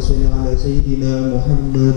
صل على سيدنا محمد.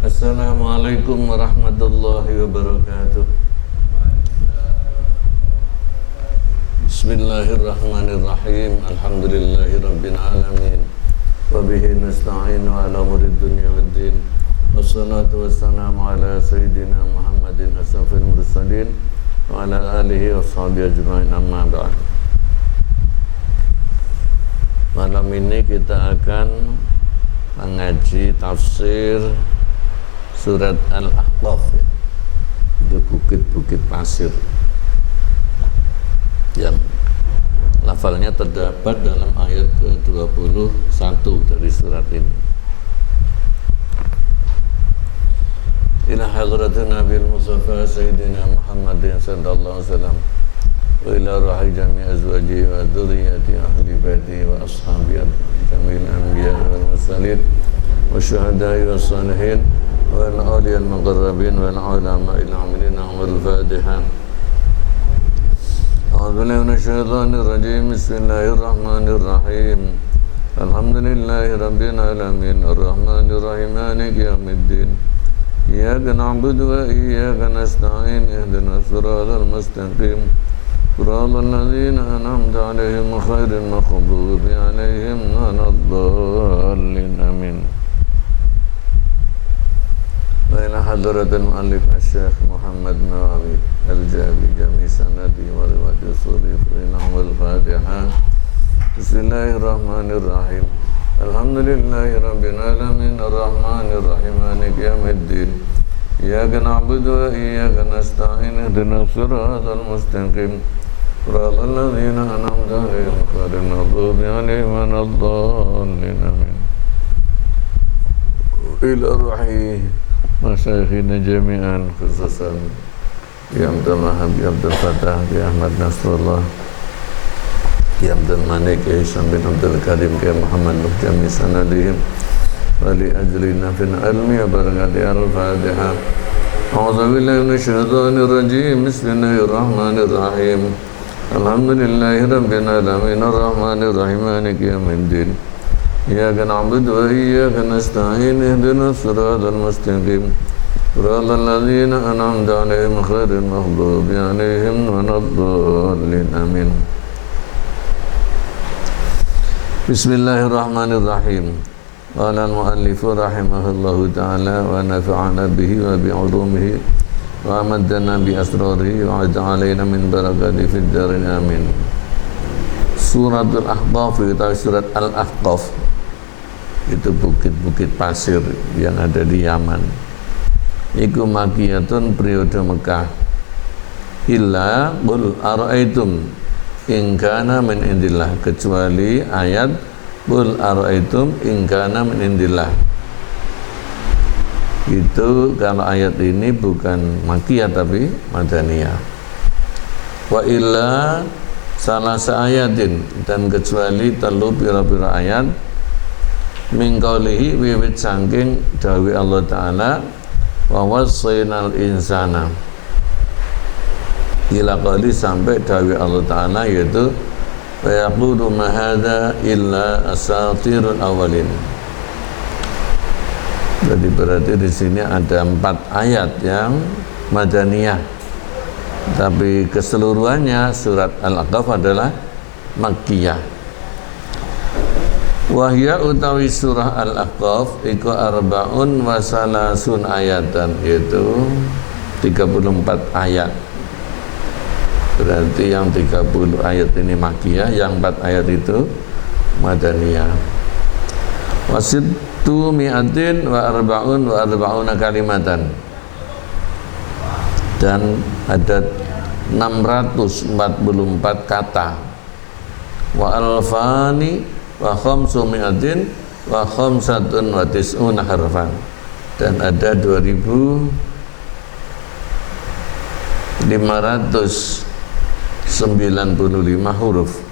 Assalamualaikum warahmatullahi wabarakatuh. Bismillahirrahmanirrahim. Alhamdulillahi rabbil alamin. Wa bihi nasta'inu ala umuri dunya waddin. Wassalatu wassalamu ala sayyidina Muhammadin asyrafil mursalin wa ala alihi washabihi ajma'in, amma ba'd. Malam ini kita akan mengaji tafsir surat Al-Ahqaf, itu bukit-bukit pasir yang lafalnya terdapat dalam ayat ke-21 dari surat ini. Ila hadratin Nabil Mustafa Sayyidina Muhammadin sallallahu alaihi wasallam wa ila ruhi jami' azwaji wa dhurriyyati ahli baiti wa ashabi jamil anbiya wal mursalin wa syuhada'i was salihin wal awliya al muqarrabin wal ulama al amilin wal fatiha. A'udzu billahi minasy syaithanir rajim. Bismillahirrahmanirrahim. Alhamdulillahi rabbil alamin arrahmanir rahim maliki yaumiddin. Iyyaka na'budu wa iyyaka nasta'in ihdinas siratal mustaqim. صراط الذين أنعمت عليهم غير المغضوب عليهم ولا الضالين آمين. وإلى حضرة المؤلف الشيخ محمد نواوي الجابي جميع سنتي ورواية الصريف نحو الفاتحة. بسم الله الرحمن الرحيم. الحمد لله رب العالمين الرحمن الرحيم مالك يوم الدين. إياك نعبد وإياك نستعين اهدنا الصراط المستقيم صراط الذين أنعمت عليهم غير المغضوب عليهم ولا الضالين آمين. إلى روحي مشايخنا جميعا خصوصا يا عبد الوهاب يا عبد الفتاح يا أحمد نصر الله يا عبد الملك يا هشام بن عبد الكريم يا محمد بن جميع سندهم ولأجلنا في العلم يا بركات الفاتحة. أعوذ بالله من الشيطان الرجيم. بسم الله الرحمن الرحيم. الحمد لله رب العالمين الرحمن الرحيم مالك يوم الدين. إياك نعبد وإياك نستعين اهدنا الصراط المستقيم صراط الذين أنعمت عليهم غير المغضوب عليهم ولا الضالين آمين. بسم الله الرحمن الرحيم. قال المؤلف رحمه الله تعالى ونفعنا به وبعلومه وأمدنا بأسراره وعد علينا من بركاته في الدارين آمين. Suratul Ahqaf, kita surat Al-Ahqaf, itu bukit-bukit pasir yang ada di Yaman. Iku makiyatun periode Mekah. Illa qul ara'aitum in kana min indillah, kecuali ayat qul ara'aitum in kana min indillah. Itu kalau ayat ini bukan Makkiyah tapi Madaniyah. Wa illa salah ayatin, dan kecuali telu pira-pira ayat min qaulihi wiwit saking dawuh Allah taala wa wassaynal insana ila qauli sampai dawuh Allah taala, yaitu wa yaqulu ma hadza illa asatirul awwalin. Jadi berarti di sini ada 4 ayat yang Madaniyah, tapi keseluruhannya surat Al-Ahqaf adalah Makkiyah. Wahya utawi surah Al-Ahqaf iku arba'un wa salasun ayatan, yaitu 34 ayat. Berarti yang 30 ayat ini Makkiyah, yang 4 ayat itu Madaniyah. Wasittu mi'atin wa arba'una kalimatan, dan ada 644 kata. Wa alfani wa khamsumi'atin wa khamsatun wa tis'una harfan, dan ada 2595 huruf.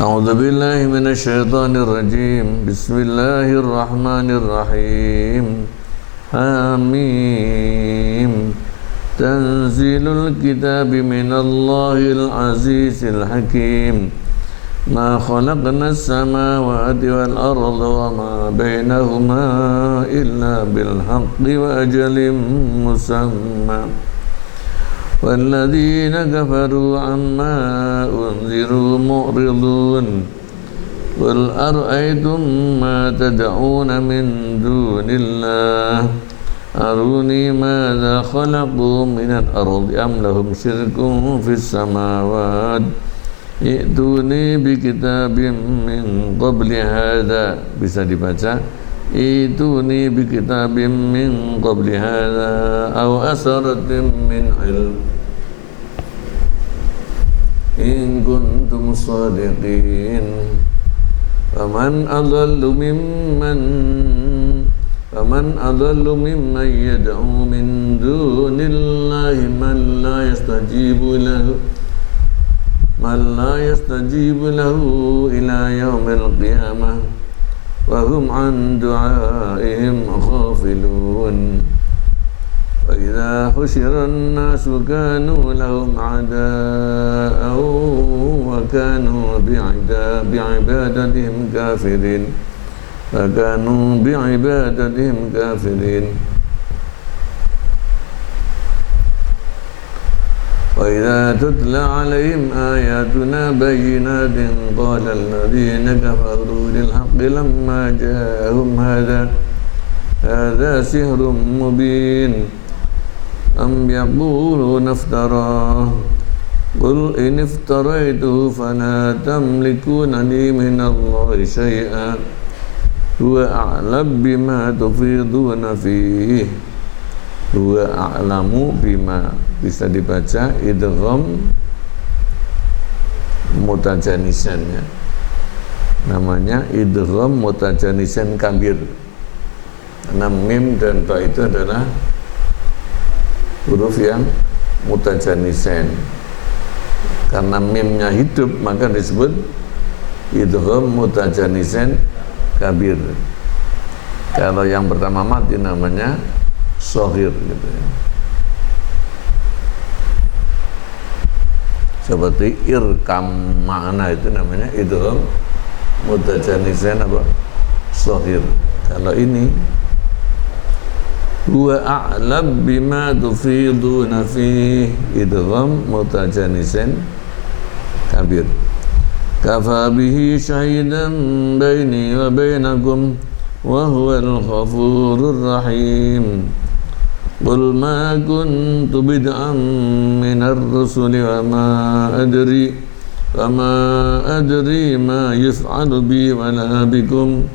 A'udzu billahi minasyaitonir rajim. Bismillahirrahmanirrahim. Hamim. Tanzilul kitabi minallahil azizil hakim. Ma khalaqnas samawati wal arda wa ma bainahuma illa bil haqqi wa ajalin musamma. والذين كفروا عما أنذروا معرضون قل أرأيتم ما تدعون من دون الله أروني ماذا خلقوا من الأرض أم لهم شرك في السماوات ائتوني بكتاب من قبل هذا, bisa dibaca ituni bi kitabim min qabli hadza aw asaratin min ilm in kuntum shadiqin. Faman adallu mimman yad'u min dunillahi man la yastajibu lahu ila yaumil qiyamah wa hum an du'aihim ghafilun. Wa idza husyira an-nasu kanu lahum a'da'an wa kanu bi'ibadatihim kafirin. وإذا تتلى عليهم آياتنا بينات قال الذين كفروا للحق لما جاءهم هذا سحر مبين أم يقولون افتراه قل إن افتريته فلا تملكون لي من الله شيئا هو أعلم بما تفيضون فيه. Huwa a'lamu bima, bisa dibaca idgham mutajanisan, ya. Namanya idgham mutajanisan kabir. Karena mim dan ta itu adalah huruf yang mutajanisan. Karena mimnya hidup maka disebut idgham mutajanisan kabir. Kalau yang pertama mati namanya shaghir, gitu ya. Seperti irkam, makna itu namanya idgham mutajanisan apa? Shaghir. Kalau ini huwa a'lam bima tufiduna fi, idgham mutajanisan kabir. Kafa bihi syahidan baini wa bainakum wa huwal ghafurur rahim. Qul ma kuntu bid'an minar rusuli wa ma adri ma yuf'alu bi wa la bikum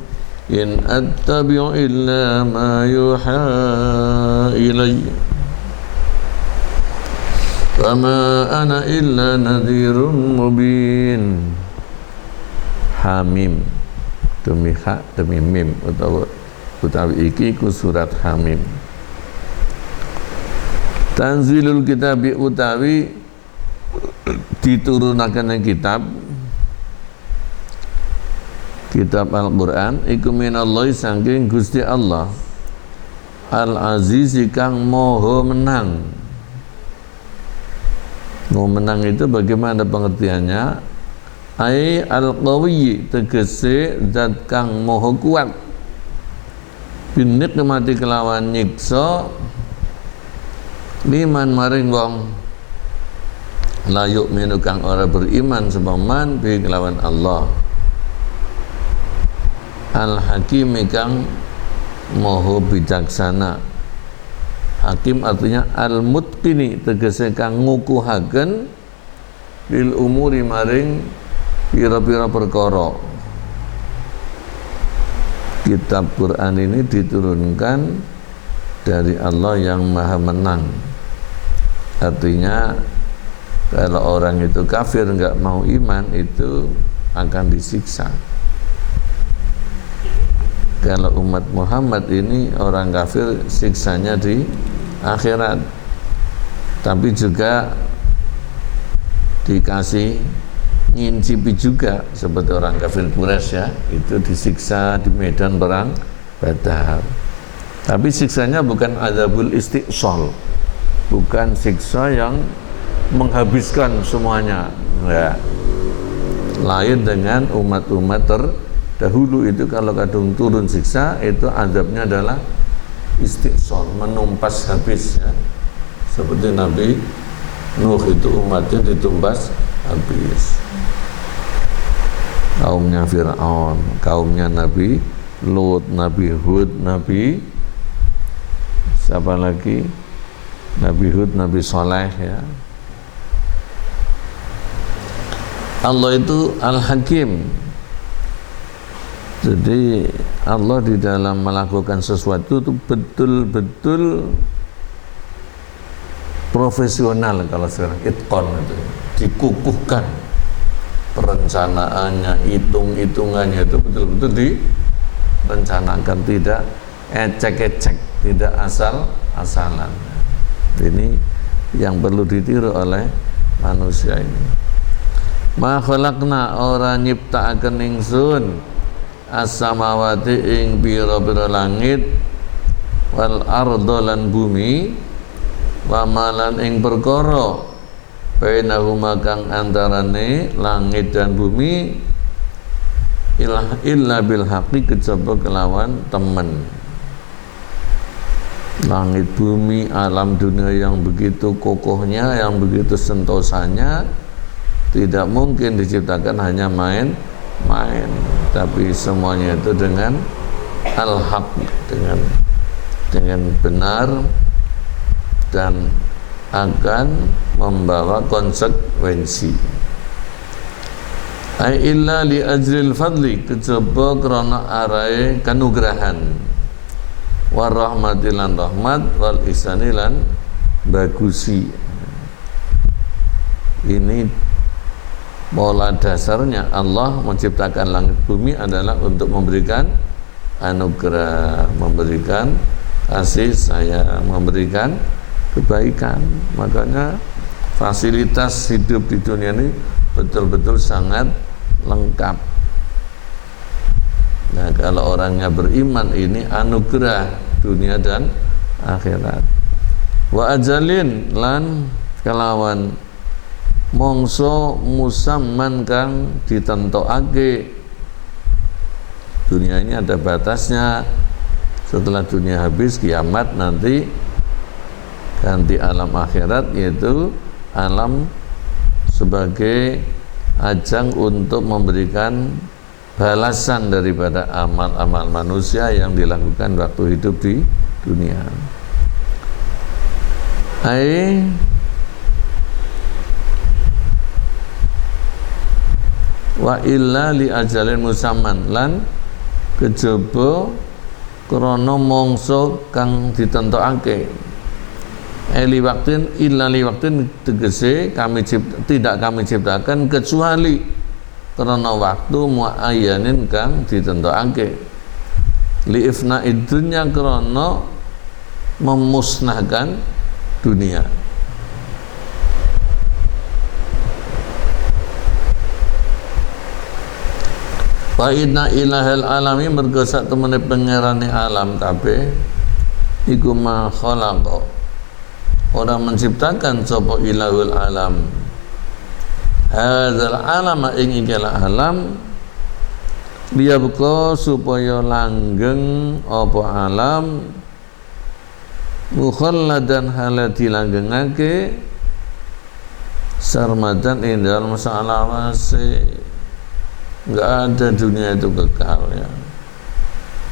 in attabi'u illa ma yuha ilayya wa ma ana illa nadhirun mubin. Hamim, demi ha demi mim, utawi iki ku surat Hamim. Tanzilul kitabi, utawi diturunaken kitab Al-Qur'an iku minallahi saking Gusti Allah Al-Aziz kang maha menang. Maha menang itu bagaimana pengertiannya? Ai al-qawi, tegese zat kang maha kuat. Binik mati kelawan nyiksa liman maring wong la yu'minu kang ora beriman sapa man bi kelawan Allah. Al-Hakim kang maha bijaksana. Hakim artinya al-mutqini, tegese kang ngukuhaken bil umuri maring pira-pira perkara. Kitab Quran ini diturunkan dari Allah yang Maha Menang. Artinya kalau orang itu kafir, enggak mau iman, itu akan disiksa. Kalau umat Muhammad ini orang kafir siksanya di akhirat, tapi juga dikasih ngincipi juga seperti orang kafir Quraisy ya, itu disiksa di medan perang Badar. Tapi siksanya bukan adzabul istiqsal, bukan siksa yang menghabiskan semuanya, enggak. Lain dengan umat-umat terdahulu itu kalau kadung turun siksa itu azabnya adalah istiqsal, menumpas habis ya. Seperti Nabi Nuh itu umatnya ditumpas habis. Kaumnya Fir'aun, kaumnya Nabi Lut, Nabi Hud, Nabi siapa lagi? Nabi Hud, Nabi Saleh ya. Allah itu Al-Hakim. Jadi Allah di dalam melakukan sesuatu itu betul-betul profesional. Kalau sekarang itqon itu dikukuhkan perencanaannya, hitung-hitungannya itu betul-betul direncanakan, tidak ecek-ecek, tidak asal-asalan. Ini yang perlu ditiru oleh manusia ini. Ma khalaqna ora nyiptakaken ingsun as-samawati ing pira-pira langit wal arda lan bumi wa malan ing perkara bainahuma kang antarane langit dan bumi illa bil haqqi kejaba kelawan temen. Langit bumi, alam dunia yang begitu kokohnya, yang begitu sentosanya, tidak mungkin diciptakan hanya main-main, tapi semuanya itu dengan al-haq, dengan benar dan akan membawa konsekuensi. Ai illa li ajril fadli, kejaba krana arahe kanugrahan, warahmatilan rahmat, wal ihsanilan bagusi. Ini pola dasarnya Allah menciptakan langit bumi adalah untuk memberikan anugerah, memberikan kasih sayang, memberikan kebaikan. Makanya fasilitas hidup di dunia ini betul-betul sangat lengkap. Nah, kalau orangnya beriman ini anugerah dunia dan akhirat. Wa ajalin lan kelawan mongso musamman kang ditentokake. Dunia ini ada batasnya. Setelah dunia habis, kiamat nanti ganti alam akhirat, yaitu alam sebagai ajang untuk memberikan balasan daripada amal-amal manusia yang dilakukan waktu hidup di dunia. Wa illa li ajalin musamman lan kejaba krana mangsa kang ditentokake. Eli waktin illa li waktin tegese tidak kami ciptakan kecuali karena waktu muayyanin kang ditentokake. Li ifna'id dunya karena memusnahkan dunia. Wa inna ilahal alami mergo sak temene pangerane alam kabeh iku ma khalaqa, ora menciptakan sapa ilahul alam hadzal alama ing ikilah alam dia buka supaya langgeng apa alam mukhalladan halati langgengake sarmadan ing dalam masalah wase. Enggak ada dunia itu kekal ya.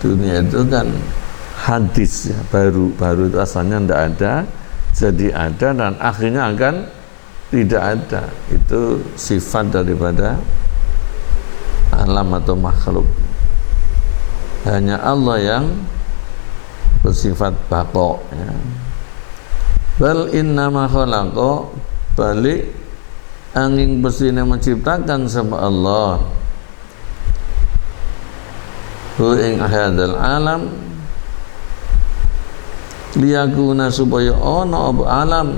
Dunia itu kan hadis ya, baru itu asalnya tidak ada, jadi ada dan akhirnya akan tidak ada. Itu sifat daripada alam atau makhluk. Hanya Allah yang bersifat baqa ya. Bal innama khalaqa, balik angin besine menciptakan sama Allah hu ing hadzal alam liyakuna supaya ana apa alam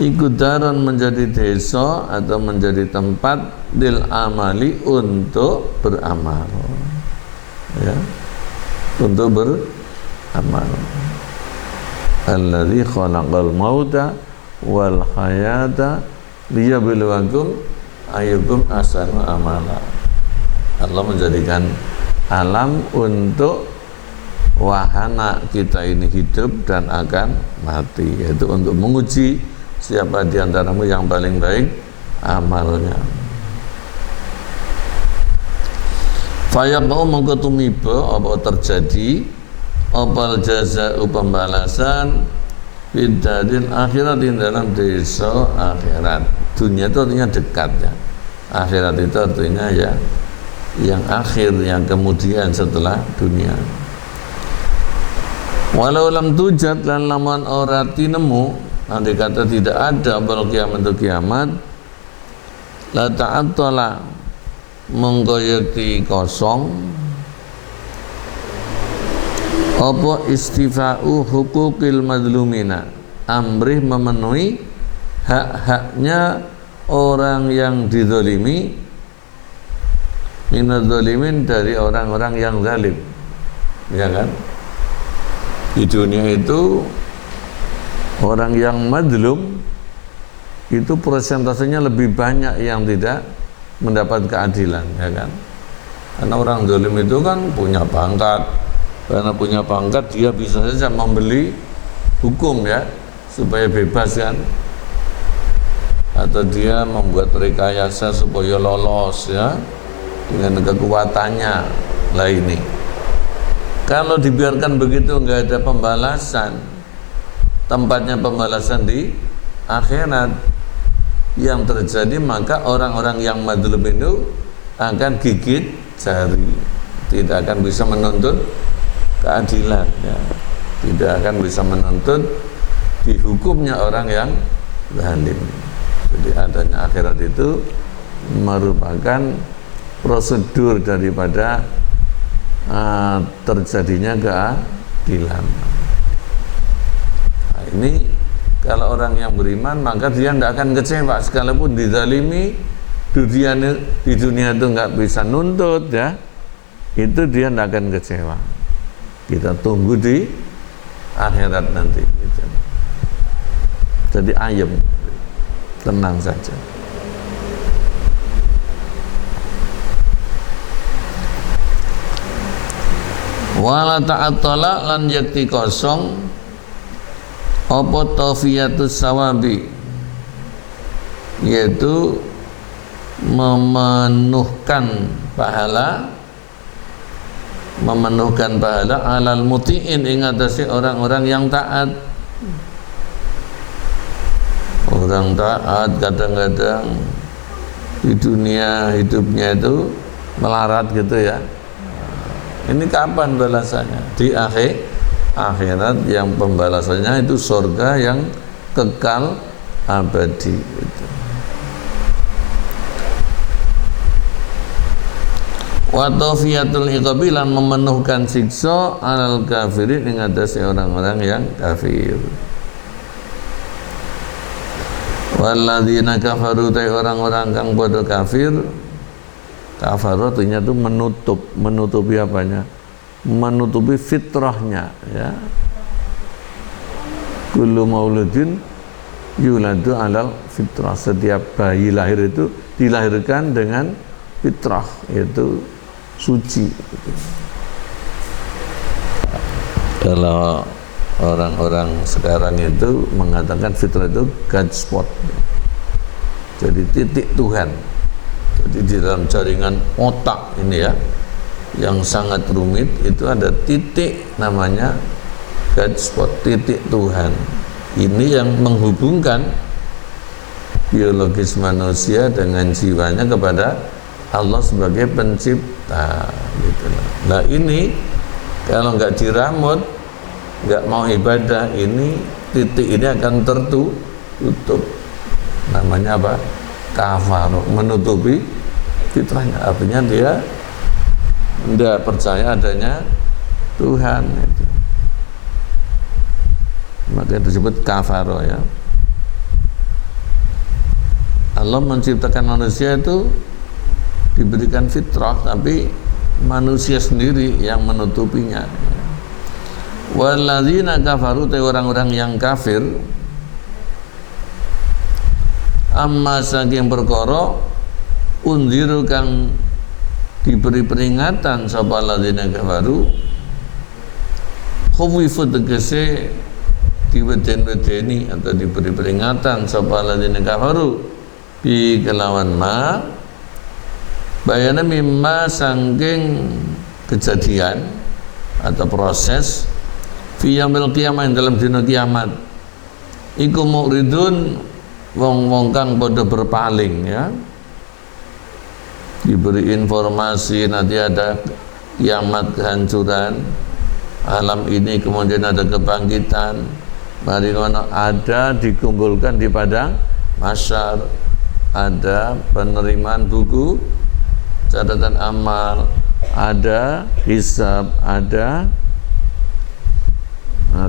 iku daron menjadi desa atau menjadi tempat lil amali untuk beramal, ya, untuk beramal. Alladzi khalaqal mauta wal hayata liyabluwakum ayyukum ahsanu amala. Allah menjadikan alam untuk wahana kita ini hidup dan akan mati, yaitu untuk menguji siapa di antaramu yang paling baik amalnya. Fayaqau mongko tumiba apa terjadi opal jaza'u pembalasan bidadil akhirat di dalam desa akhirat. Dunia itu artinya dekat, ya. Akhirat itu artinya ya yang akhir, yang kemudian setelah dunia. Walau lam tujad lan laman ora tinemu, andai kata tidak ada bal kiamat kiamat, la ta'attala mongko yakti kosong apa istifa'u hukukil madlumina, amrih memenuhi hak-haknya orang yang dizalimi, minadz zalimin dari orang-orang yang zalim, ya kan? Di dunia itu orang yang madlum itu persentasenya lebih banyak yang tidak mendapat keadilan, ya kan? Karena orang zalim itu kan punya pangkat, karena punya pangkat dia bisa saja membeli hukum, ya, supaya bebas, kan? Atau dia membuat rekayasa supaya lolos, ya, dengan kekuatannya lah ini. Kalau dibiarkan begitu nggak ada pembalasan, tempatnya pembalasan di akhirat, yang terjadi maka orang-orang yang madlum itu akan gigit jari, tidak akan bisa menuntut keadilan, ya. Tidak akan bisa menuntut dihukumnya orang yang zalim. Jadi adanya akhirat itu merupakan prosedur daripada terjadinya keadilan. Nah, ini kalau orang yang beriman maka dia tidak akan kecewa sekalipun dizalimi di dunia itu nggak bisa nuntut, ya, itu dia tidak akan kecewa. Kita tunggu di akhirat nanti, gitu. Jadi ayem, tenang saja. Wala ta'attala lan yakti kosong apa tawfiyatus sawabi, yaitu memenuhkan pahala alal muti'in ing atase orang-orang yang taat. Orang taat kadang-kadang di dunia hidupnya itu melarat, gitu, ya. Ini kapan balasannya? Di akhirat yang pembalasannya itu surga yang kekal abadi, gitu. Wa tawfiyatul iqabi lan memenuhkan siksa alal kafirin ing atase orang-orang yang kafir. Walladzina kafaru ta orang-orang kang padha kafir. Kafaru artinya itu menutupi apanya? Menutupi fitrahnya, ya. Kullu mauludin yuladu alal fitrah. Setiap bayi lahir itu dilahirkan dengan fitrah, yaitu suci. Kalau orang-orang sekarang itu mengatakan fitrah itu God spot, jadi titik Tuhan. Jadi di dalam jaringan otak ini, ya, yang sangat rumit itu ada titik namanya God spot, titik Tuhan. Ini yang menghubungkan biologis manusia dengan jiwanya kepada Allah sebagai pencipta, gitu. Nah ini kalau nggak diramut, nggak mau ibadah, ini titik ini akan tertutup. Namanya apa? Kafar, menutupi fitrahnya. Artinya dia tidak percaya adanya Tuhan itu. Maka disebut kafaro ya. Allah menciptakan manusia itu diberikan fitrah, tapi manusia sendiri yang menutupinya. Walladzina kafaru, orang-orang yang kafir, amma saking perkara unziru kang diberi peringatan sapa alladzina kafaru, khuwifu tegese diweden-wedeni atau diberi peringatan sapa alladzina kafaru bi kelawan ma bayana mimma sangking kejadian atau proses fi yaumil qiyamah, dalam dina kiamat iku muridun wong-wong kang padha berpaling ya, diberi informasi nanti ada kiamat, kehancuran alam ini, kemudian ada kebangkitan, mari ngono ada dikumpulkan di padang mahsyar, ada penerimaan buku catatan amal, ada hisab, ada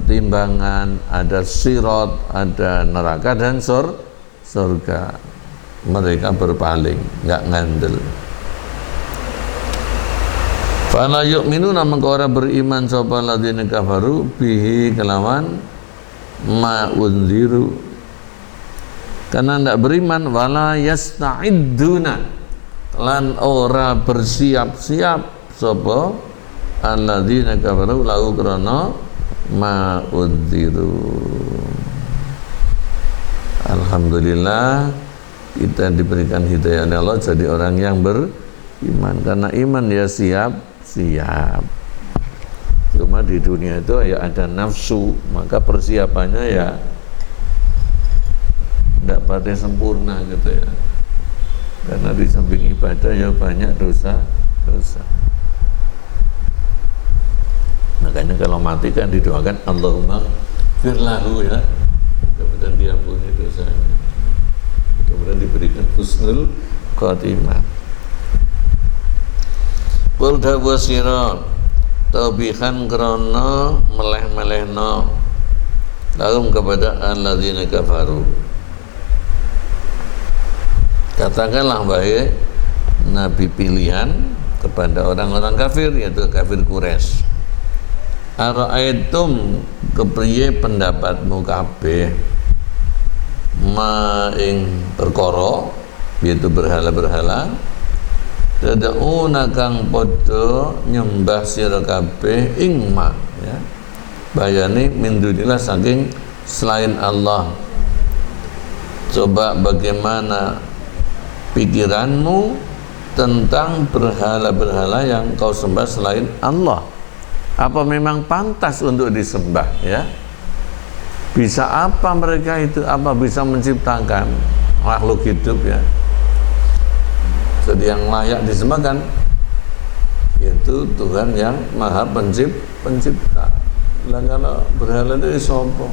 timbangan, ada sirat, ada neraka dan surga. Mereka berpaling, enggak ngandel. Fala yu'minuna, maka ora beriman sapa ladzina kafaru bihi kelawan ma unziru, karena ndak beriman. Wala yasta'idduna, lan ora bersiap-siap sapa alladzina kafaru lahu krana ma unziru. Alhamdulillah kita diberikan hidayah oleh Allah jadi orang yang beriman, karena iman ya siap. Cuma di dunia itu ya ada nafsu, maka persiapannya ya tidak pada sempurna gitu ya, karena di samping ibadah ya banyak dosa. Makanya kalau mati kan didoakan Allahumma firlahu ya, kemudian diampuni dosanya, kemudian diberikan husnul khotimah. Qul dawu sira taubihan krana meleh-melehno lahum kepada alladzina kafaru, katakanlah wahai nabi pilihan kepada orang-orang kafir, yaitu kafir Quraisy, ara'aitum kepriye pendapatmu kabeh ma ing perkara, yaitu berhala-berhala, tad'una kang padha nyembah sira kabeh ing ma ya, bayane min dunillah saking selain Allah. Coba bagaimana pikiranmu tentang berhala-berhala yang kau sembah selain Allah? Apa memang pantas untuk disembah ya? Bisa apa mereka itu? Apa bisa menciptakan makhluk hidup ya? Jadi yang layak disembah kan yaitu Tuhan yang Maha Pencipta. Lah kalau berhala itu sopo?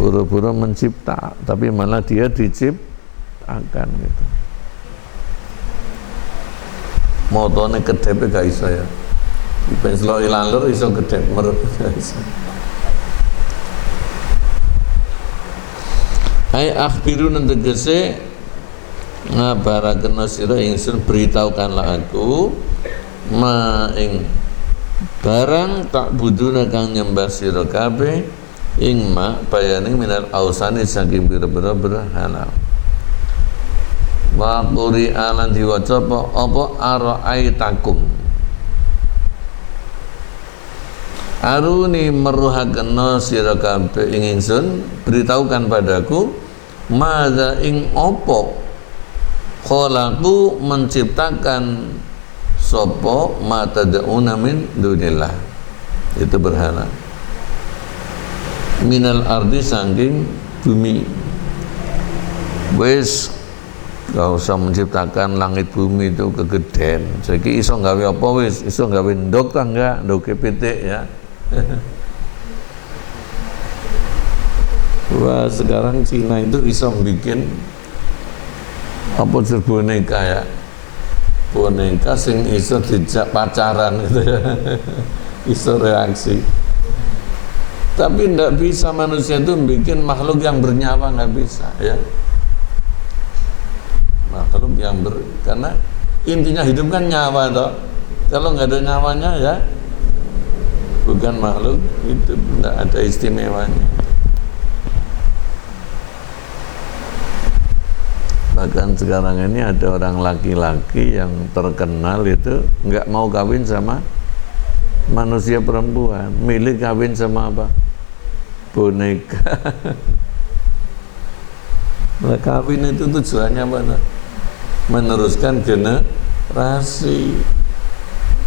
Pura-pura mencipta, tapi malah dia diciptakan gitu. Motone kedep gak iso ya. Ben selo ilalur iso kedep merep gak iso. Hai akhbirun tegese ngabaraken sira ingsun, beritahukanlah aku ma ing barang tak buduna kang nyembah sira kabeh ing ma bayane minal ausani saking pira-pira berhala. Wa quri alan diwaca apa ara'aitakum, aruni meruhaken sira kabeh ing ingsun, beritahukan padaku madza ing apa khalaqu menciptakan sapa mata da'una min dunillah, itu berhala, minal ardi saking bumi. Wis gak usah menciptakan langit bumi itu kegedean. Saiki iso gawe apa wis, iso gawe ndok ta enggak, ndok pitik ya. Wah, sekarang Cina itu iso bikin apa serboneka ya, boneka sing iso dijak pacaran itu ya. Iso reaksi. Tapi tidak bisa manusia itu bikin makhluk yang bernyawa, nggak bisa ya. Makhluk yang karena intinya hidup kan nyawa toh. Kalau nggak ada nyawanya ya bukan makhluk hidup, nggak ada istimewanya. Bahkan sekarang ini ada orang laki-laki yang terkenal itu nggak mau kawin sama manusia perempuan, milih kawin sama apa? Boneka. Nah, kawin itu tujuannya apa? Meneruskan generasi.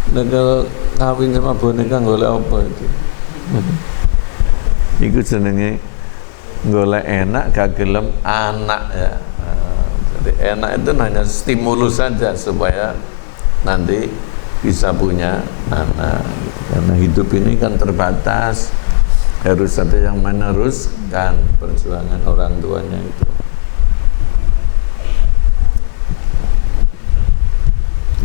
Nah, kalau kawin sama boneka golek apa itu? Iku jenenge golek enak gak gelem anak ya. Jadi enak itu hanya stimulus saja supaya nanti bisa punya anak. Karena hidup ini kan terbatas, harus ada yang meneruskan perjuangan orang tuanya itu.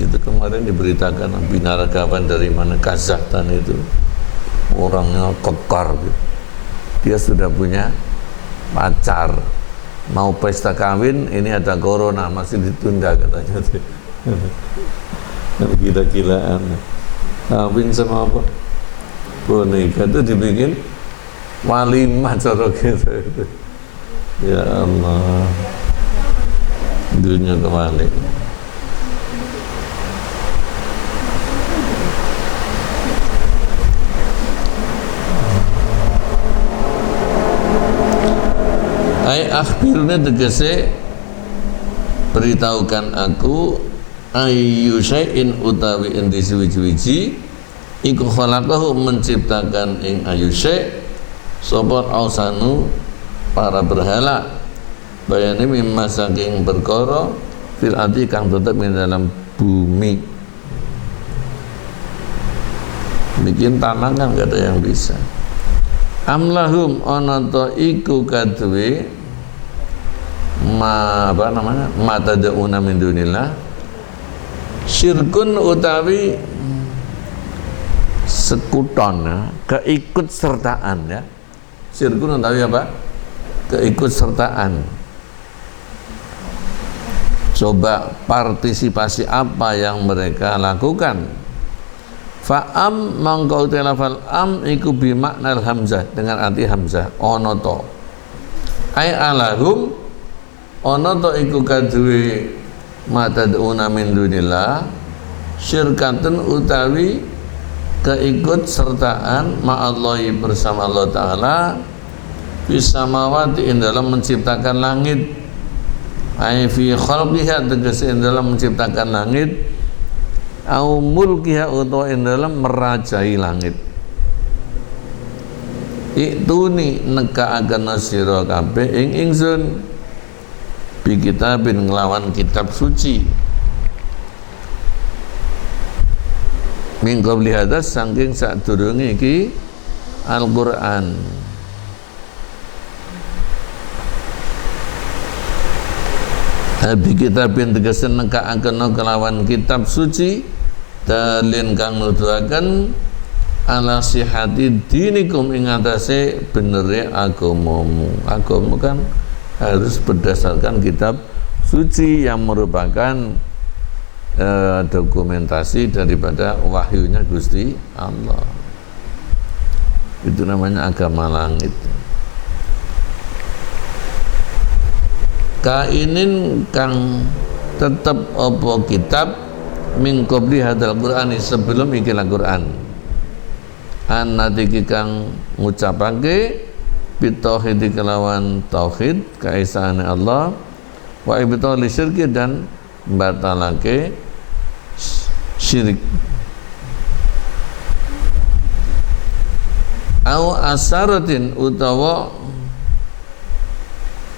Itu kemarin diberitakan binaragawan dari mana, Kazakhstan itu, orangnya kekar gitu. Dia sudah punya pacar, mau pesta kawin, ini ada corona, masih ditunda katanya. Gila-gilaan. Kawin sama apa? Boneka itu dibikin walimah cara gitu. Ya Allah, dunia kembali. Ai akhbirna tegese beritahukan aku ayyu syai'in utawi endi suwi-wiji iku khalaqahu menciptakan ing ayyu syai' sapa ausanu para berhala bayane mimma saking perkara fil ati kang tetep ing dalam bumi. Bikin tanah kan gak ada yang bisa. Amlahum onoto iku kadwe mata dauna min dunillah syirkun utawi sekuton ya, keikut sertaan ya. Syirkun utawi apa? Keikut sertaan. Coba partisipasi apa yang mereka lakukan. Fa'am mangkau telafal am iku bimaknal hamzah dengan arti hamzah onoto ay alahum onoto iku kadwe mata dauna min dunillah syirkatun utawi keikut sertaan ma'allahi bersama Allah Ta'ala bisamawati in dalam menciptakan langit ay fi khalqiha tegesi in dalam menciptakan langit au mulkiha utawa ing dalam merajai langit. Iktuni nekaaken sira kabeh ing ingsun bi kitabin nglawan kitab suci min qabli hadas saking sadurunge iki Al-Qur'an. Bi kitabin tegese nekaaken kelawan kitab suci dalin kang nuduhaken ala sihati dinikum ing atase benere agamamu. Agama kan harus berdasarkan kitab suci yang merupakan dokumentasi daripada wahyunya Gusti Allah. Itu namanya agama langit. Kainin kang tetep apa kitab min qabli hadal Qur'ani sebelum ikilah Qur'an annatiki kang ngucapake bitauhid kelawan tauhid kaisane Allah wa ibtali syirki dan batalake syirik au asaratin utawa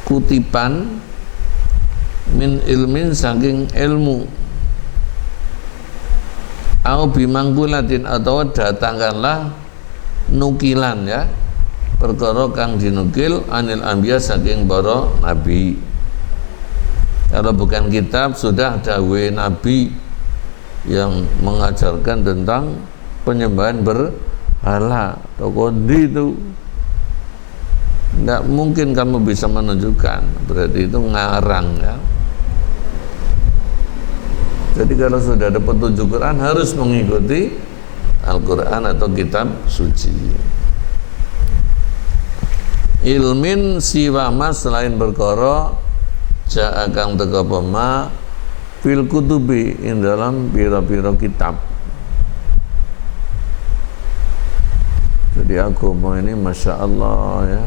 kutipan min ilmin saking ilmu au bimangkulatin atau datangkanlah nukilan ya perkara kang dinukil anil anbiya saking para nabi. Kalau bukan kitab sudah dawuhe nabi yang mengajarkan tentang penyembahan berhala. Toko di itu nggak mungkin kamu bisa menunjukkan, berarti itu ngarang ya. Jadi kalau sudah ada petunjuk Quran harus mengikuti Al-Quran atau kitab suci. Ilmin siwama selain perkara ja'akang teka pema fil kutubi in dalam pira-pira kitab. Jadi agama ini Masya Allah ya,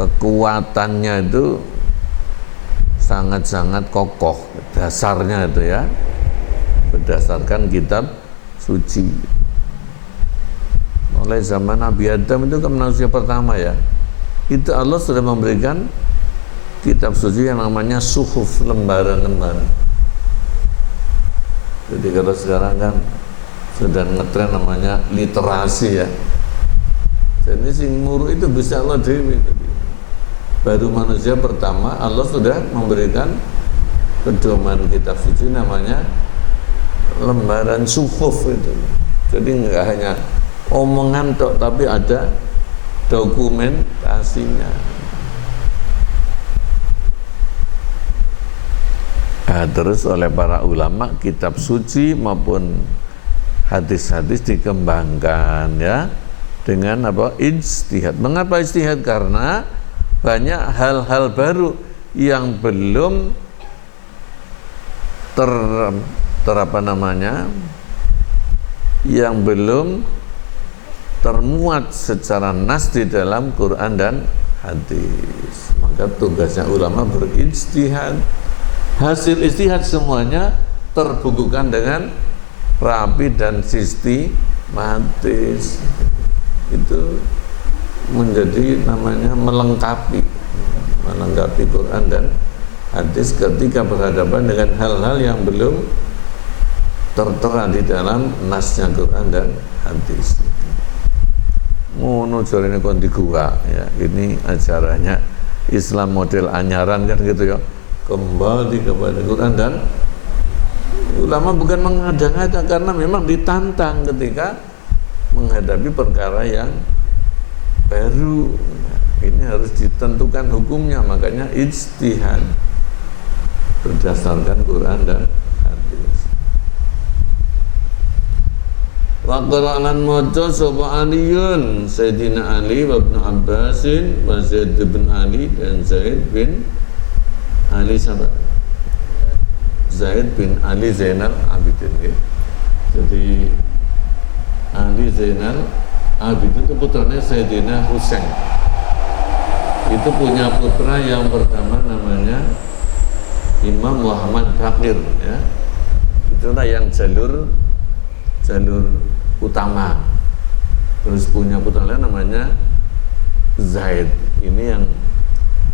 kekuatannya itu sangat-sangat kokoh, dasarnya itu ya berdasarkan kitab suci. Mulai zaman Nabi Adam itu kan manusia pertama ya, itu Allah sudah memberikan kitab suci yang namanya suhuf, lembaran-lembaran. Jadi kalau sekarang kan sudah ngetren namanya literasi ya. Jadi sing muru itu bisa Allah dewi. Baru manusia pertama Allah sudah memberikan pedoman kitab suci namanya lembaran suhuf itu. Jadi enggak hanya omongan tok, tapi ada dokumentasinya. Nah, terus oleh para ulama kitab suci maupun hadis-hadis dikembangkan ya dengan apa? Ijtihad. Mengapa ijtihad? Karena banyak hal-hal baru yang belum yang belum termuat secara nas di dalam Quran dan hadis. Maka tugasnya ulama berijtihad. Hasil ijtihad semuanya terbukukan dengan rapi dan sistematis. Itu menjadi namanya melengkapi Quran dan hadis ketika berhadapan dengan hal-hal yang belum tertera di dalam nasnya Quran dan hadis. Ngono jarene kon di gua ya. Ini acaranya Islam model anyaran kan gitu ya. Kembali kepada Quran dan ulama bukan mengada-ngada, karena memang ditantang ketika menghadapi perkara yang baru. Ini harus ditentukan hukumnya, makanya ijtihad berdasarkan Quran dan hadis. Wa qara'an maca sapa Aliyun, Sayyidina Ali wa Ibnu Abbasin wa Zaid bin Ali dan Zaid bin Ali sahabat Zaid bin Ali Zainal Abidin ya. Jadi Ali Zainal Abidin itu putranya Sayyidina Husain. Itu punya putra yang pertama namanya Imam Muhammad Baqir ya. Itulah yang jalur utama. Terus punya putra lain namanya Zaid. Ini yang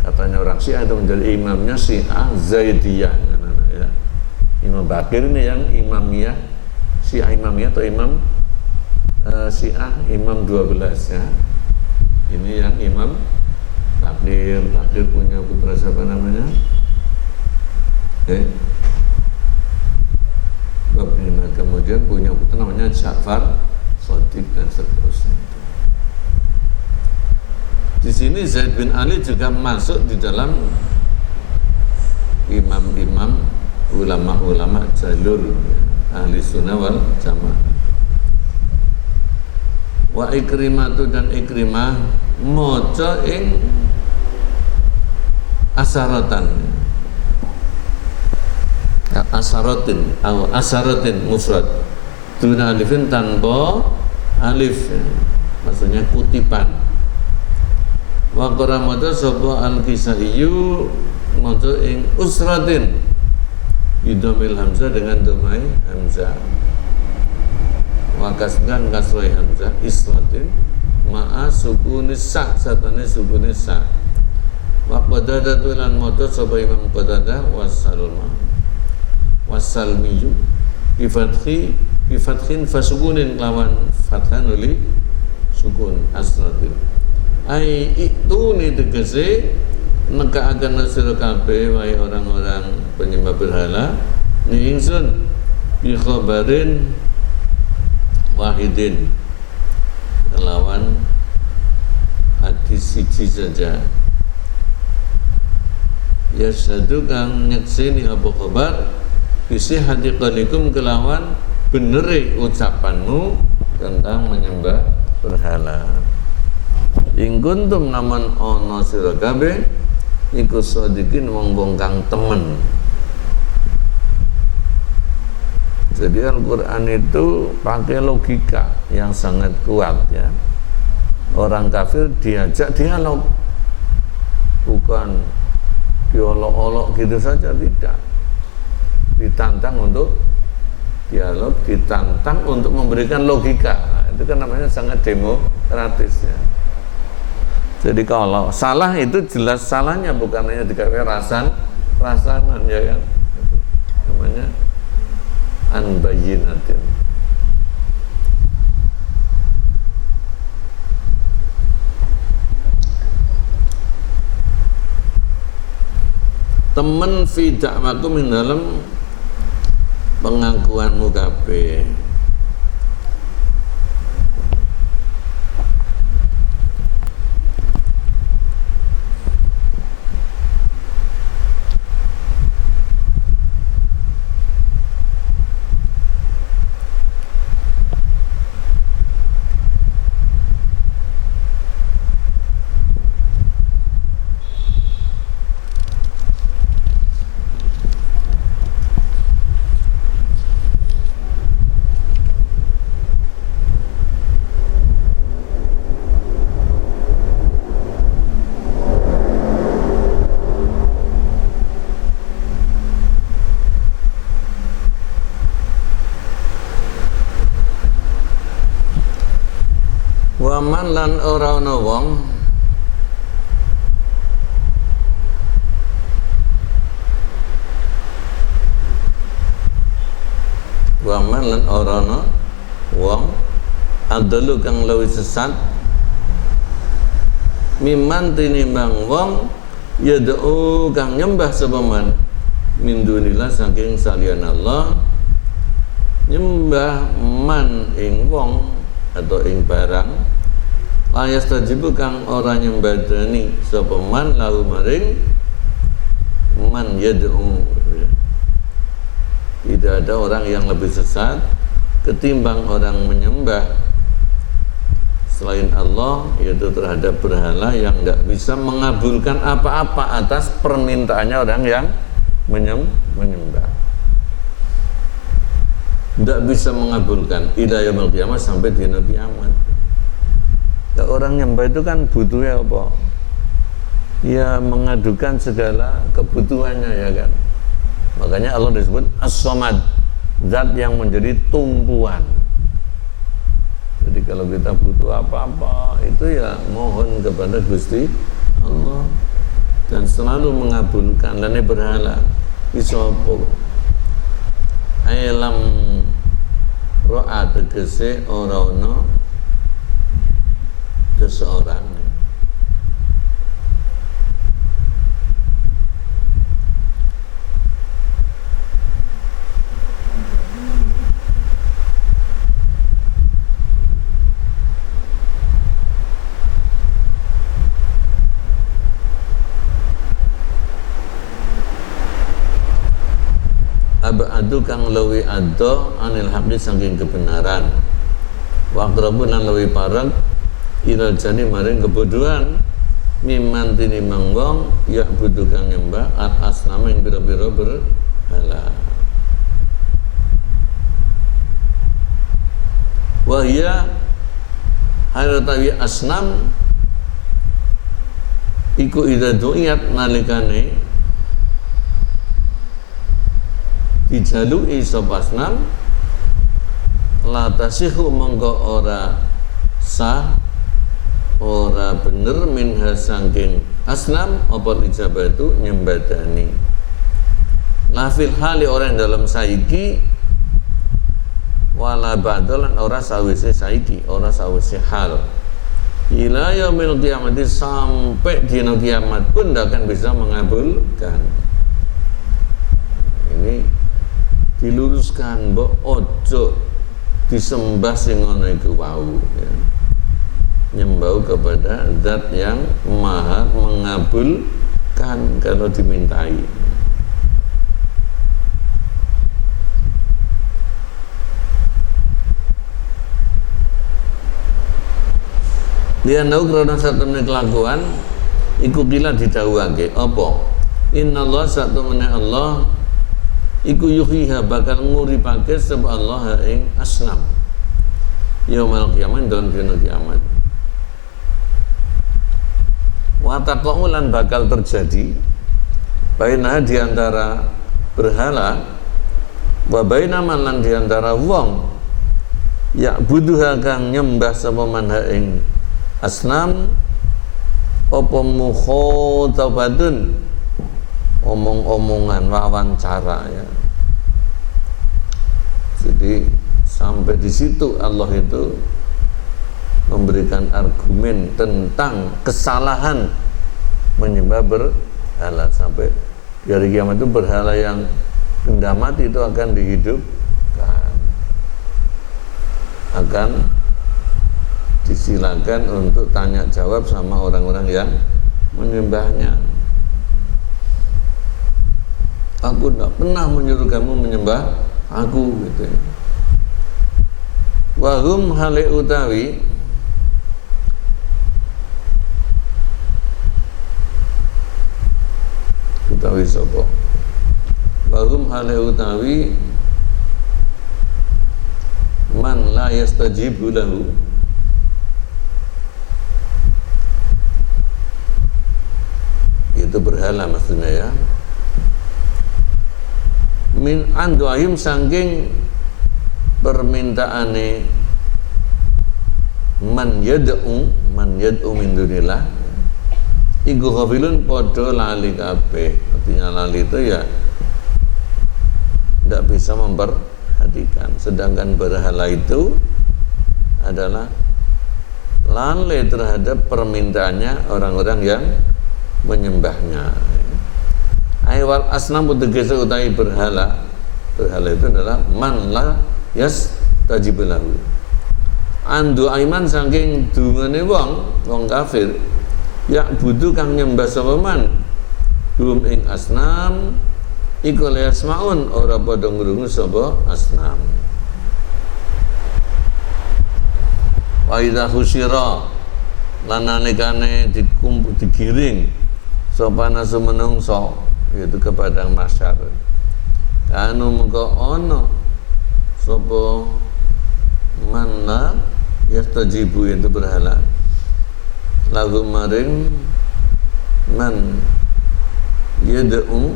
katanya orang Syiah itu menjadi imamnya Syiah Zaidiyah ya. Imam Baqir ini yang imamiyah Syiah imamiyah atau imam Syiah imam 12 ya. Ini yang Imam Baqir punya putra siapa namanya? Nah, kemudian punya putra namanya Ja'far Shadiq dan seterusnya. Di sini Zaid bin Ali juga masuk di dalam imam-imam ulama-ulama jalur ahli sunnah wal jamaah. Wa Ikrimah dan Ikrimah maca ing asaratan asaratin mufrad duna alifin tanpa alif maksudnya kutipan. Wa qara maca sapa al-Kisaiyu maca ing usratin idhamil hamzah dengan domai hamzah wa kasgan kasroi hamzah isratin ma'a sukunis sa satane sukunis sa wa qadadatu lan maca sapa Imam Qadadah wasalmiyu bi fathin fasukunin lawan fathan uli sukun asratin ai itu ni tegese nekaaken sira kabeh wae orang-orang penyembah berhala ni ingsun bi khabarin wahidin, kelawan hadis siji saja. Ya syadu kang nyekseni apa khabar bisi hati qalikum, kelawan beneri ucapanmu tentang menyembah berhala. In kuntum naman ana sira kabeh iku sadikin wong-wong kang temen. Jadi Al-Quran itu pakai logika yang sangat kuat ya. Orang kafir diajak dialog, bukan diolok-olok gitu saja, tidak. Ditantang untuk dialog, ditantang untuk memberikan logika. Nah, itu kan namanya sangat demokratis ya. Jadi kalau salah itu jelas salahnya, bukan hanya dikasih rasanan ya kan. Itu namanya an-bayyinatin. Temen fi da'wakum min dalam pengakuanmu kabeh. Waman lan ora ana wong waman lan ora ana wong adalu kang luwih sesat miman tinimbang wong yad'u kang nyembah sapa man min dunillah saking saliyan Allah, nyembah man ing wong atau ing barang layas tajibu kang ora nyembadani sapa man lahu maring man yad'u. Tidak ada orang yang lebih sesat ketimbang orang menyembah selain Allah, yaitu terhadap berhala yang tidak bisa mengabulkan apa-apa atas permintaannya orang yang menyembah. Tidak bisa mengabulkan ila yaumil qiyamah, sampai di hari kiamat. Ya, orang nyembah itu kan butuhnya apa? Ya mengadukan segala kebutuhannya ya kan. Makanya Allah disebut As-Samad, zat yang menjadi tumpuan. Jadi kalau kita butuh apa-apa itu ya mohon kepada Gusti Allah dan selalu mengabulkan. Dan ini berhala isopo alam ro'a tegese ora ono seseorang abadu kang lewi ado anil haqqi saking kebenaran, wa aqrabu lan lewi parek ilal jani maring kebodohan, mimman tinimang wong ya budu kang nyembah at asnama ing bira-bira berhala. Wa hiya haratawi asnam iku idza du'iyat nalikane dijalui sapa asnam la tasihu mongko ora sah ora bener minha sangking asnam apa ijabah itu nyembadani lafil hali orang dalam saiki wala ba'dalan ora sawise saiki, ora sawise hal ila yaumil qiyamati, sampai dina kiamat pun tidak akan bisa mengabulkan. Ini diluruskan, mbok ojo disembah sing ngono iku wau ya. Nyembah kepada zat yang maha mengabulkan kalau dimintai. Dia tahu karena satu menit kelakuan iku kila didhawuhake apa? Innallaha satu menit Allah iku yuhiha bakal nguripake sebab Allah ing asnam yaumul kiamat dan dina kiamat. Wa taqaulan bakal terjadi baina diantara berhala wa baina man diantara wong ya buduha kang nyembah sapa man ing asnam apa mukhatabatun omong-omongan wawancara ya. Jadi sampai di situ Allah itu memberikan argumen tentang kesalahan menyembah berhala sampai di hari kiamat itu berhala yang benda mati itu akan dihidupkan, akan disilakan untuk tanya jawab sama orang-orang yang menyembahnya. Aku tidak pernah menyuruh kamu menyembah aku gitu. Wahum hale utawi sapa? Wahum hale utawi man la yastajibu lahu itu berhala maksudnya ya. Min andu'ahim sangking permintaane man yad'u min dunillah iku ghafilun podo lali kabeh. Artinya lali itu ya tidak bisa memperhatikan, sedangkan berhala itu adalah lalai terhadap permintaannya orang-orang yang menyembahnya. Aywal asnam tegese utawi berhala itu adalah man la yastajibu lahu. Andu aiman saking dungane wong kafir ya budu kang nyembah sapa man hum ing asnam iku la yasmaun ora padha ngrungu sapa asnam. Wa idza husyira lan nalikane digiring sapa nasu menungso yaitu ke padang mahsyar kanu mengko ono sapa man la yastajibu itu berhala lagu maring man yad'u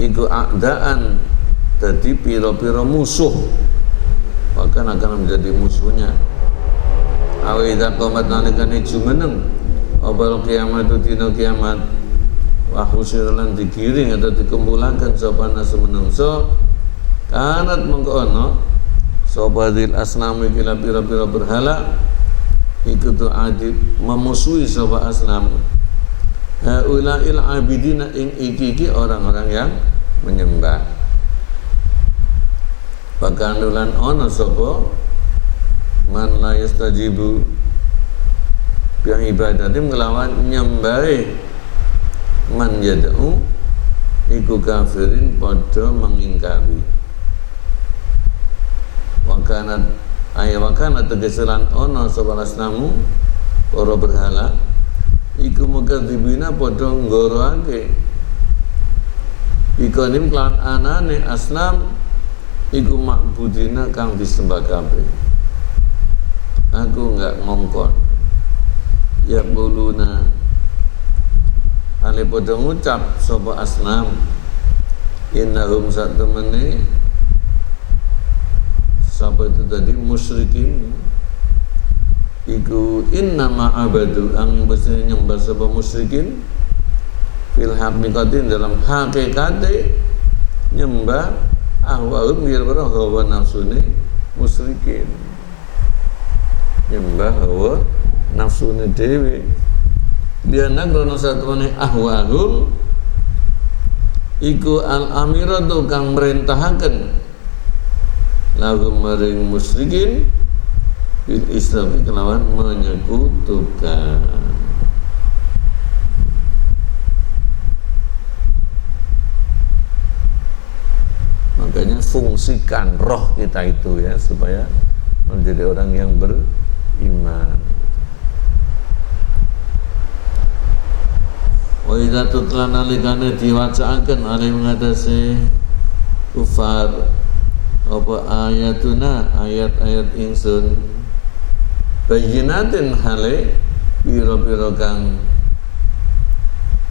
iku a'daan dadi pira-pira musuh bahkan akan menjadi musuhnya awi idza qamat nalikane jumeneng abal kiamat dina kiamat wa husyran digiring atau dikumpulkan sapa nasu menungso kanat mengko ana sapa dil asnam iki pira-pira berhala iku tu adib memusuhi sapa asnam haulail abidina ing iki orang-orang yang menyembah bakanulan ana sapa man la yastajibu yang ibadatim ngelawan nyembahe man yad'u iku kafirin padha mengingkari wakanat tegeselan ono sapa asnamu para berhala iku mukadzibina padha nggoroake ikonim klan anane asnam iku makbudina kang disembah kabeh aku enggak ngongkon ya buluna ale padha ngucap sapa asnam innahum satamani sapa itu tadi musyrikin iku innama abadu ang basa nyembah sapa musyrikin fil haqiqatin dalam hakikate nyembah ahwaum kira-kira hawa nafsune musyrikin nyembah hawa nafsune dhewe dia nagrono satune ahwahum iku al-amiratu kang merintahaken lagu maring musyrikin bil isyraki kelawan menyekutukan. Makanya fungsikan roh kita itu ya supaya menjadi orang yang beriman. Wa idza tutla nalikane diwacaaken ali mengatasi kufar apa ayatuna ayat-ayat ingsun bayyinatin hale pira-pira kang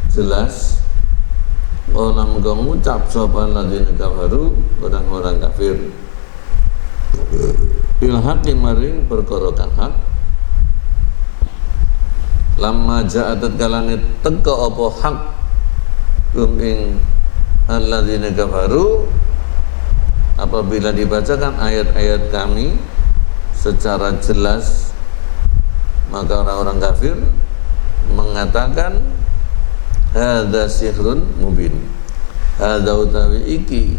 jelas orang mengucap sapa ladina kafaru orang-orang kafir ilhaqi maring perkara kang hak lamma ja'atat kalane teka apa hak ing alladzina kafaru apabila dibacakan ayat-ayat kami secara jelas maka orang-orang kafir mengatakan hadza sihrun mubin hadza utawi iki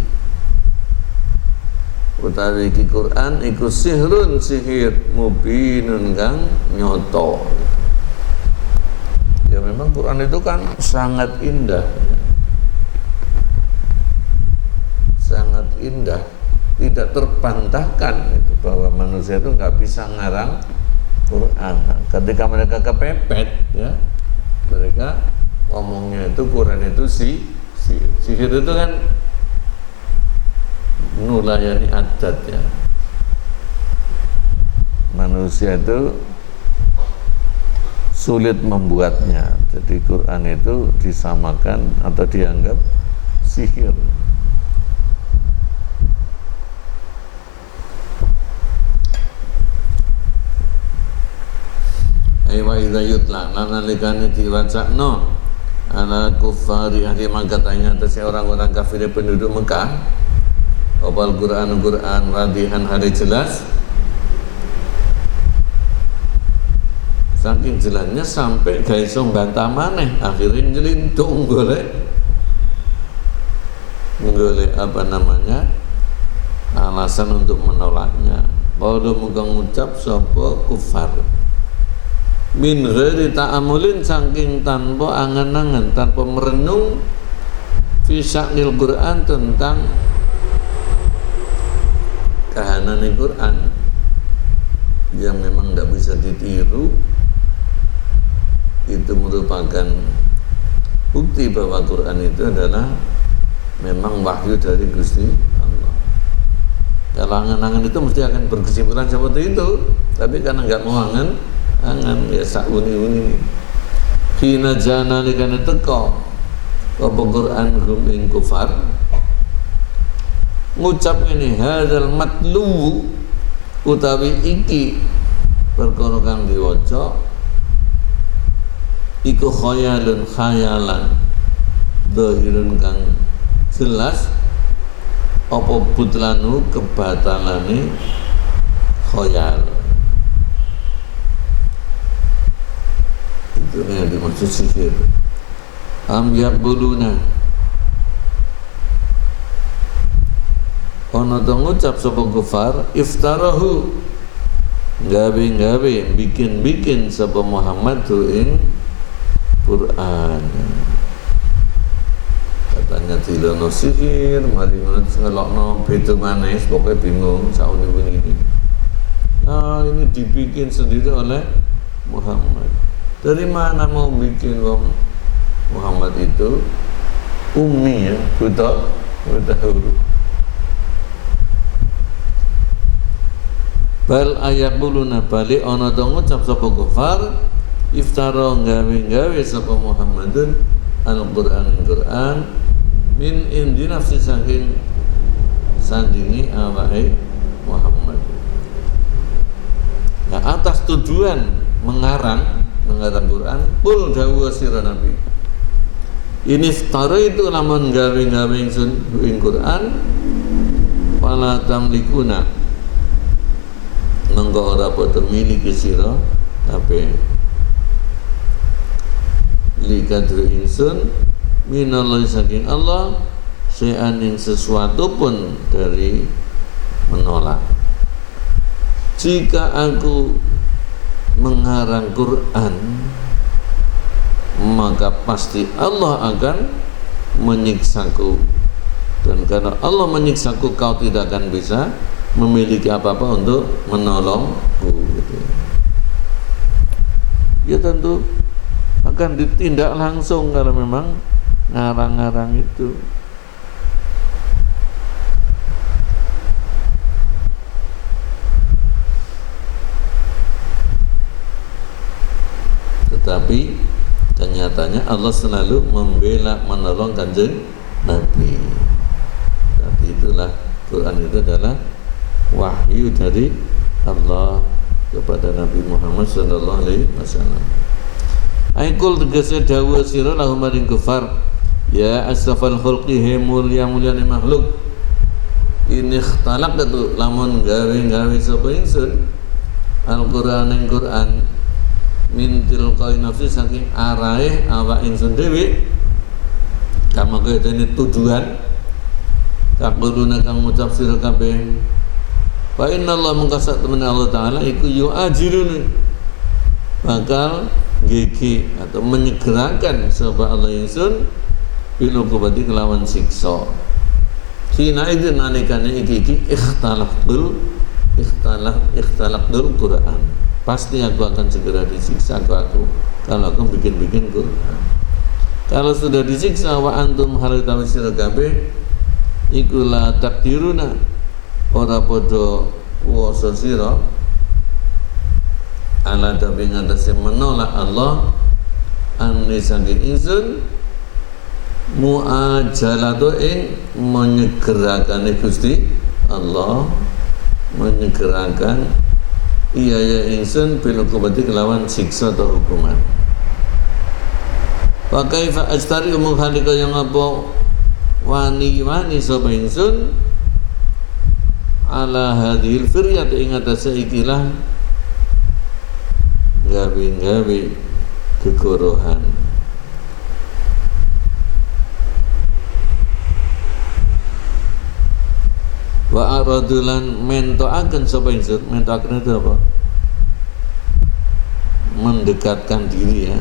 Quran iku sihrun sihir mubinun kang nyoto. Ya memang Quran itu kan sangat indah, sangat indah, tidak terbantahkan itu bahwa manusia itu nggak bisa ngarang Quran. Ketika mereka kepepet, ya mereka ngomongnya itu Quran itu sihir itu kan nulayani adat ya. Manusia itu sulit membuatnya. Jadi Quran itu disamakan atau dianggap sihir. Wa idza yutla nalikane diwacana ala kufari ahli Makkah tanya atas orang-orang kafir penduduk Mekah opal Quran radihan hari jelas saking jelasnya sampai gak iso bantah maneh akhirnya nyelintung golek apa namanya alasan untuk menolaknya. Kalau muka ngucap sapa kufar min ghairi ta'amulin saking tanpa angan-angan, tanpa merenung fi sya'nil Quran tentang kahanan Quran yang memang tidak bisa ditiru. Itu merupakan bukti bahwa Quran itu adalah memang wahyu dari Gusti Allah. Kalau angan-angan itu mesti akan berkesimpulan seperti itu, tapi karena nggak mau angan ya sak-uni-uni. Hina jana likane teko apa Quran hum ing kufar ngucap ini hadzal matlu utawi iki perkara kang diwaca iku khayalan dhahirun kang jelas apa butlanu kebatalane khayal. Itu yang dimaksud sihir. Am yaquluna ana to ngucap sapa kufar iftarahu gawe bikin sapa Muhammad tu ing Quran. Katanya dilono sihir, mari ngono ngelokno beda maneh, pokoke bingung sauni-uni ini. Nah, ini dibikin sendiri oleh Muhammad. Dari mana mau bikin wong Muhammad itu ummi ya, buta huruf. Bal ayaquluna bali ana to ngucap sapa kufar iftara gawe sapa Muhammadun Al-Qur'an min indi nafsi saking sandingi awake Muhammad. Nah, atas tujuan mengarang Quran pul dawuh sira Nabi ini iftara itu lamun gawe ingsun ing Quran wala tamlikuna mengko ora padha miliki sira kabeh likadru insun minallahi saking Allah syai'an ing sesuatu pun dari menolak. Jika aku mengarang Quran, maka pasti Allah akan menyiksaku, dan karena Allah menyiksaku, kau tidak akan bisa memiliki apa-apa untuk menolongku gitu. Ya tentu akan ditindak langsung kalau memang ngarang-ngarang itu. Tetapi kenyataannya Allah selalu membela, menolong Kanjeng Nabi. Tapi itulah, Quran itu adalah wahyu dari Allah kepada Nabi Muhammad sallallahu alaihi wasallam. Aikul tegese dawuh sira lahum maring kufar, ya asrafal khalqi he mulia-muliane makhluk, ini ikhtalaq itu lamun gawe-gawe sapa ingsun Al-Qur'an ing Qur'an min tilqai nafsi saking arahe awak ingsun dhewe, kama kaya dene tujuan taquluna kang ngucap sira kabeh, fa inna Allah mengkasak temen Allah Ta'ala iku yu'ajirun, bakal gigi atau menyegerakan sapa Allah ingsun bil uqubati kelawan siksa. Sina itu nalikane iki ikhtalaqtul Quran, pasti aku akan segera disiksa aku kalau aku bikin Quran. Kalau sudah disiksa wa antum halutawi sira kabeh iku la takdiruna, ora padha kuwasa sira ala tapi ngatasi menolak Allah anni saking ingsun muajalatu ing menyegerakan Gusti Allah, menyegerakan iya ya ingsun bil uqubati kelawan siksa atau hukuman. Wa kaifa astari halika yang apa wani sapa ingsun ala hadhil firyat ing atase ikilah gawe-gawe kegorohan. Wa aradulan mentoaken sapa ingsun, mentoaken itu apa? Mendekatkan diri ya.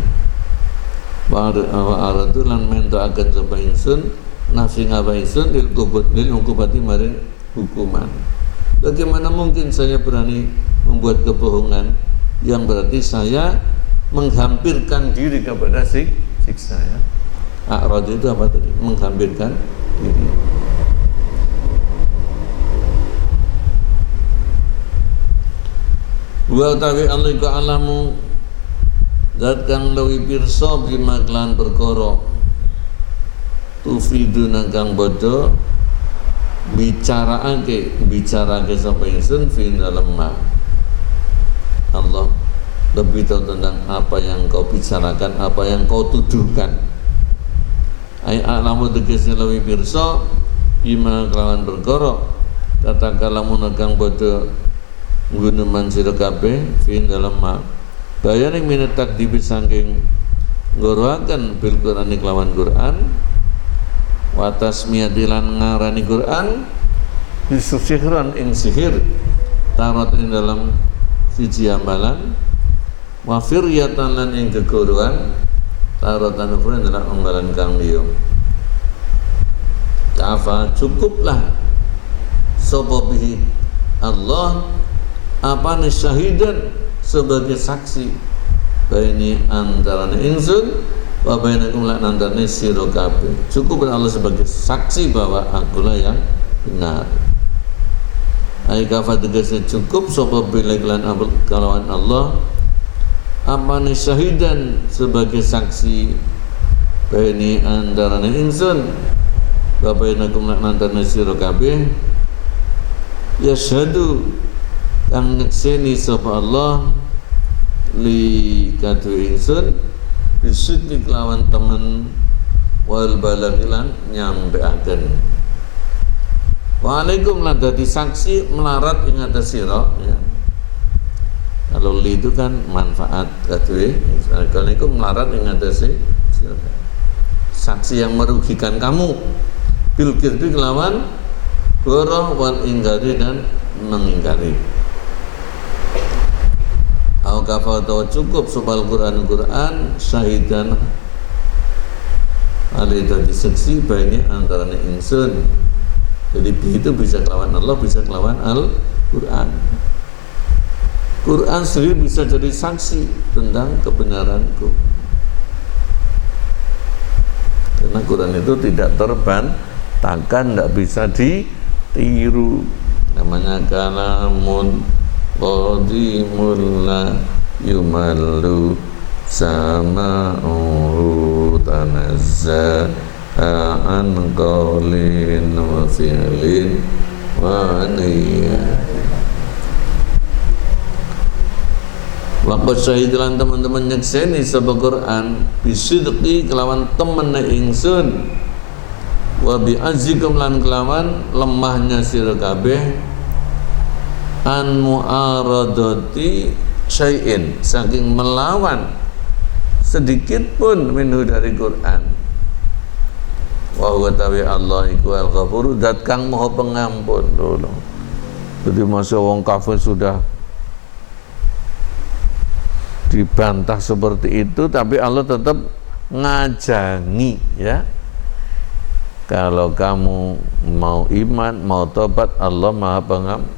Wa aradulan mentoaken sapa ingsun nafsi ngapa ingsun lil ukubati maring hukuman. Bagaimana mungkin saya berani membuat kebohongan yang berarti saya menghampirkan diri kepada siksa ya. A'rad itu apa tadi? Menghampirkan diri. Wa tawi Allah iku alamu zat kang luwih pirsa bima kelan perkara tufiduna kang bodho bicarake sapa ingsun fi dalam ma. Allah lebih tahu tentang apa yang kau bicarakan, apa yang kau tuduhkan. Ai alamu tegese luwih pirsa bima kelawan perkara tatakalamun kang bodho guneman sira kabeh fi dalam ma. Bayane minat takdibi saking ngoroaken bil Qur'an kelawan Qur'an wa tasmiyatilan ngarani Qur'an bisihran ing sihir tarot ing dalam siji amalan wa firyatan lan ing kegorohan tarotan ukhra adalah amalan kang liya. Kafa cukuplah sapa bihi Allah apa nih syahidan sebagai saksi baini antara ingsun wa bainakum lan antara sira kabeh. Cukup Allah sebagai saksi bahwa akulah yang benar. Ai kafa tegese cukup sapa bilek lan kalawan Allah amane syahidan sebagai saksi baini antara ingsun wa bainakum lan antara sira kabeh yashhadu kang nyekseni sapa Allah li kadu ingsun bisidni kelawan temen wal balaghilan nyampeaken. Waalaikum lan dadi saksi melarat ing atas sira ya. Kalau li itu kan manfaat kadu kalau iku melarat ing atas sira. Saksi yang merugikan kamu bil kidbi kelawan goroh wal ingkari dan mengingkari. Au kafa cukup supal Quran syahidan ali dadi saksi baine antarane ingsun. Jadi bi itu bisa kelawan Allah, bisa kelawan Al-Quran. Quran sendiri bisa jadi saksi tentang kebenaranku. Karena Quran itu tidak terbantahkan, tidak bisa ditiru. Namanya kalamun qadimul la yumallu sama'u tanazza'an qawlin wa fi'lin wa niyyah. Waqad syahidilan teman-teman nyekseni sebab Quran bisidqi kelawan temene ingsun wa bi azzikum lan kelawan lemahnya sira kabeh an mu'aradati syai'in saking melawan sedikit pun minhu dari Quran. Wa huwa tawi Allah iku al-ghafur zat kang maha pengampun. Jadi masa wong kafir sudah dibantah seperti itu, tapi Allah tetap ngajangi, ya. Kalau kamu mau iman, mau tobat, Allah Maha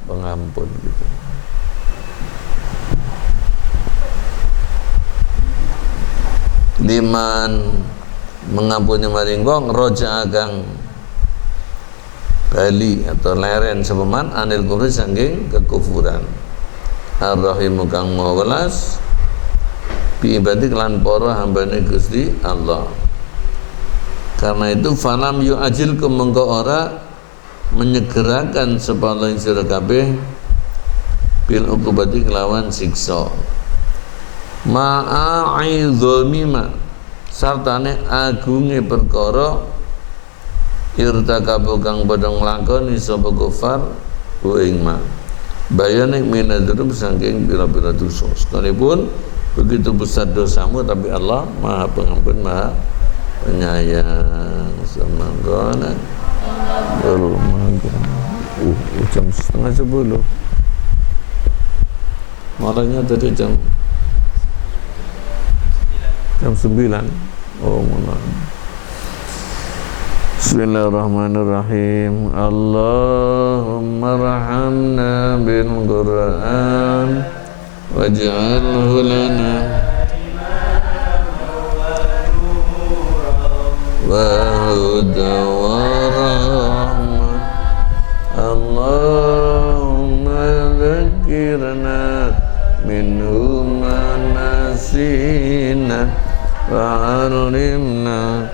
Pengampun gitu. Liman mengampuni maring wong roja agang bali atau leren sepeman anil kufri saking kekufuran. Ar-Rahimu kang maha welas bi ibadi kelan para hambane Gusti Allah. Karena itu falam yu'ajil mengko ora menyegerakan sepala sira kabeh bil uqubati kelawan siksa. Ma'a'idhamima sartane agunge perkara irtakabu kang padha nglakoni sapa kufar wa ing ma bayane minadzrub saking pira-pira dosa. Sekalipun begitu besar dosamu, tapi Allah Maha Pengampun, Maha Penyayang. Semoga jam 9:30. Malahnya tadi jam 9. Oh, maaf. Bismillahirrahmanirrahim. Allahumma rahamna bil Qur'an waj'alhu lana wa hudan wa rahmah. Allahumma dzakirna minhu ma nasina wa 'allimna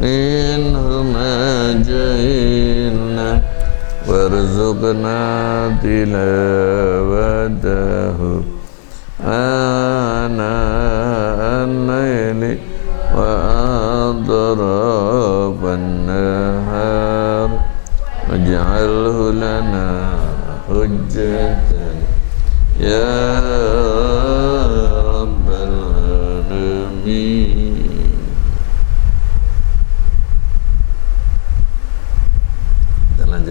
minhu ma jahilna warzuqna tilawatahu ana al-laili wa adraban nahar waj'alhu lana hujjatan ya